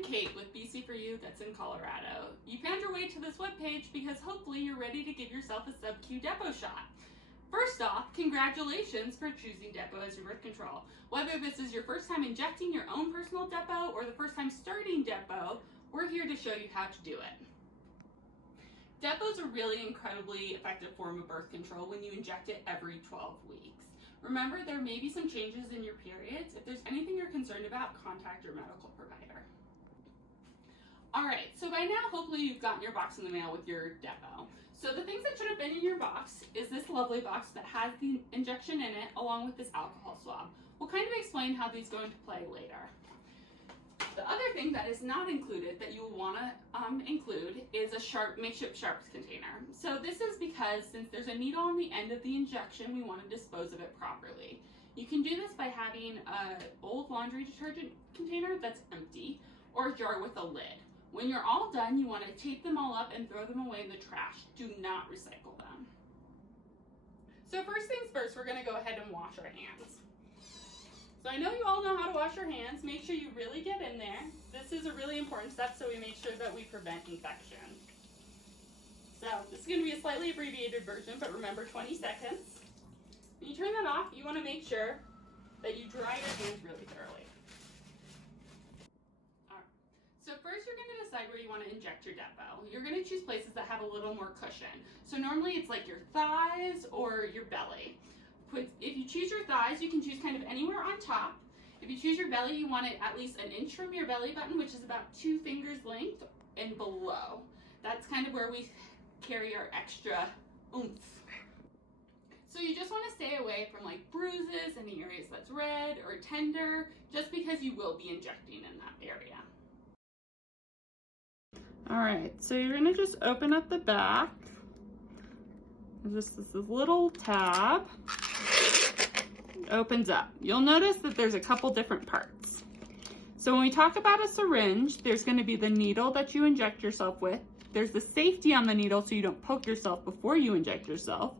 I'm Kate with BC4U that's in Colorado. You found your way to this webpage because hopefully you're ready to give yourself a sub-Q depo shot. First off, congratulations for choosing depo as your birth control. Whether this is your first time injecting your own personal depo or the first time starting depo, we're here to show you how to do it. Depo is a really incredibly effective form of birth control when you inject it every 12 weeks. Remember, there may be some changes in your periods. If there's anything you're concerned about, contact your medical provider. All right, so by now, hopefully you've gotten your box in the mail with your depo. So the things that should have been in your box is this lovely box that has the injection in it, along with this alcohol swab. We'll kind of explain how these go into play later. The other thing that is not included that you will want to include is a makeshift sharps container. So this is because since there's a needle on the end of the injection, we want to dispose of it properly. You can do this by having an old laundry detergent container that's empty or a jar with a lid. When you're all done, you want to tape them all up and throw them away in the trash. Do not recycle them. So first things first, we're going to go ahead and wash our hands. So I know you all know how to wash your hands. Make sure you really get in there. This is a really important step so we make sure that we prevent infection. So this is going to be a slightly abbreviated version, but remember 20 seconds. When you turn that off, you want to make sure that you dry your hands really thoroughly. All right. So first you're going to decide where you want to inject your depo. You're going to choose places that have a little more cushion. So normally it's like your thighs or your belly. If you choose your thighs, you can choose kind of anywhere on top. If you choose your belly, you want it at least an inch from your belly button, which is about 2 fingers length, and below. That's kind of where we carry our extra oomph. So you just want to stay away from like bruises, any areas that's red or tender, just because you will be injecting in that area. All right, so you're gonna just open up the back. There's just this little tab. Opens up. You'll notice that there's a couple different parts. So when we talk about a syringe, there's going to be the needle that you inject yourself with. There's the safety on the needle so you don't poke yourself before you inject yourself.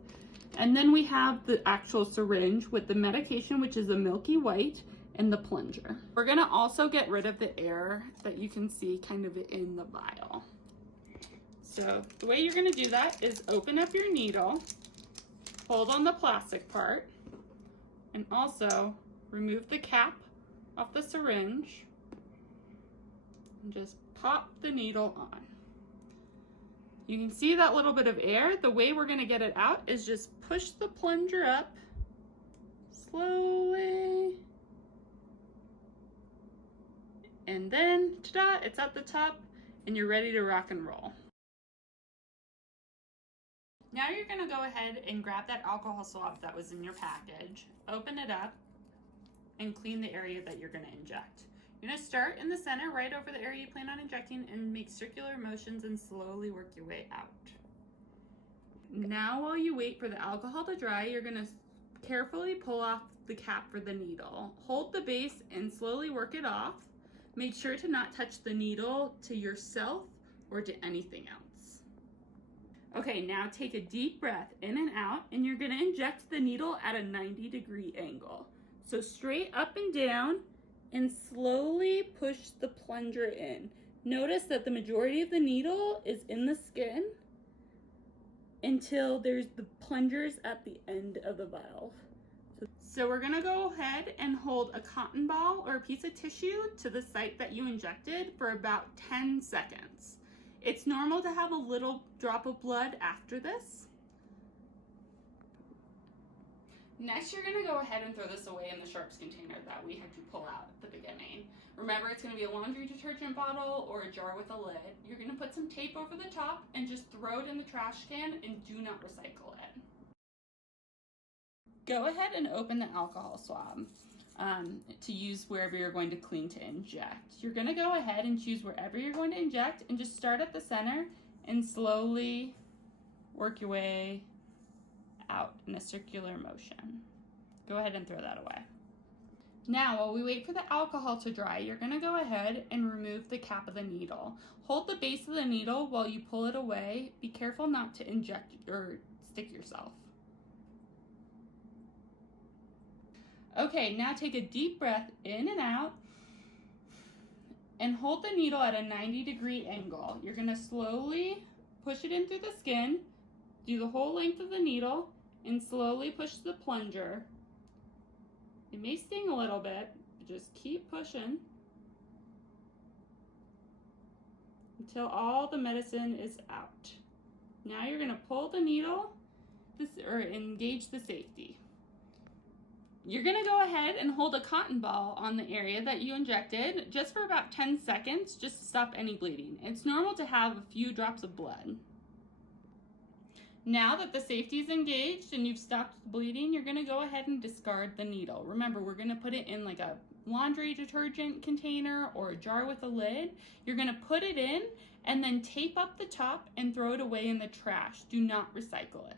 And then we have the actual syringe with the medication, which is a milky white, and the plunger. We're going to also get rid of the air that you can see kind of in the vial. So the way you're going to do that is open up your needle, hold on the plastic part, and also remove the cap off the syringe and just pop the needle on. You can see that little bit of air. The way we're going to get it out is just push the plunger up slowly, and then ta-da, it's at the top and you're ready to rock and roll. Now you're going to go ahead and grab that alcohol swab that was in your package, open it up, and clean the area that you're going to inject. You're going to start in the center right over the area you plan on injecting and make circular motions and slowly work your way out. Now while you wait for the alcohol to dry, you're going to carefully pull off the cap for the needle. Hold the base and slowly work it off. Make sure to not touch the needle to yourself or to anything else. Okay, now take a deep breath in and out, and you're going to inject the needle at a 90-degree angle. So straight up and down, and slowly push the plunger in. Notice that the majority of the needle is in the skin until there's the plungers at the end of the valve. So we're going to go ahead and hold a cotton ball or a piece of tissue to the site that you injected for about 10 seconds. It's normal to have a little drop of blood after this. Next, you're going to go ahead and throw this away in the sharps container that we had to pull out at the beginning. Remember, it's going to be a laundry detergent bottle or a jar with a lid. You're going to put some tape over the top and just throw it in the trash can and do not recycle it. Go ahead and open the alcohol swab to use wherever you're going to clean to inject. You're going to go ahead and choose wherever you're going to inject and just start at the center and slowly work your way out in a circular motion. Go ahead and throw that away. Now, while we wait for the alcohol to dry, you're going to go ahead and remove the cap of the needle. Hold the base of the needle while you pull it away. Be careful not to inject or stick yourself. Okay, now take a deep breath in and out and hold the needle at a 90-degree angle. You're gonna slowly push it in through the skin, do the whole length of the needle, and slowly push the plunger. It may sting a little bit, but just keep pushing until all the medicine is out. Now you're gonna pull the needle or engage the safety. You're gonna go ahead and hold a cotton ball on the area that you injected just for about 10 seconds, just to stop any bleeding. It's normal to have a few drops of blood. Now that the safety is engaged and you've stopped the bleeding, you're gonna go ahead and discard the needle. Remember, we're gonna put it in like a laundry detergent container or a jar with a lid. You're gonna put it in and then tape up the top and throw it away in the trash. Do not recycle it.